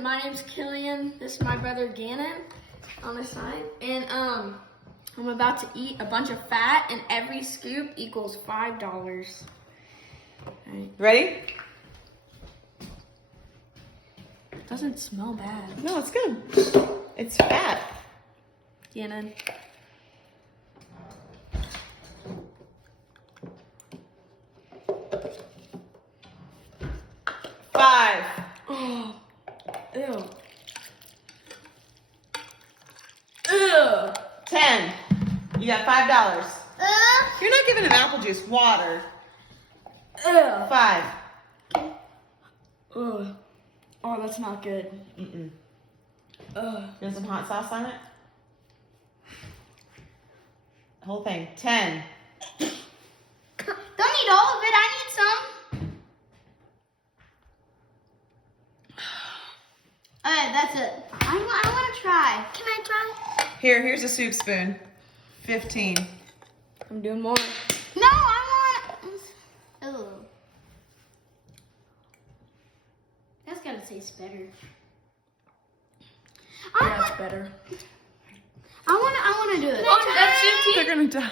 my name's Killian. This is my brother Gannon on the side. And I'm about to eat a bunch of fat, and every scoop equals $5. All right. Ready? It doesn't smell bad. No, it's good. It's fat. Gannon. Five. Oh, ew. Ew. 10. You got $5. You're not giving him apple juice, water. Ew. 5. Ugh. Oh, that's not good. Mm-mm. Ugh. You want some hot sauce on it? The whole thing. 10. Don't eat all of it. I need some. Alright, that's it. I want to try. Can I try? Here's a soup spoon. 15. I'm doing more. No, I want. Oh, that's gotta taste better. Yeah, it's better. I wanna do it. Oh, that's 15. They're gonna die.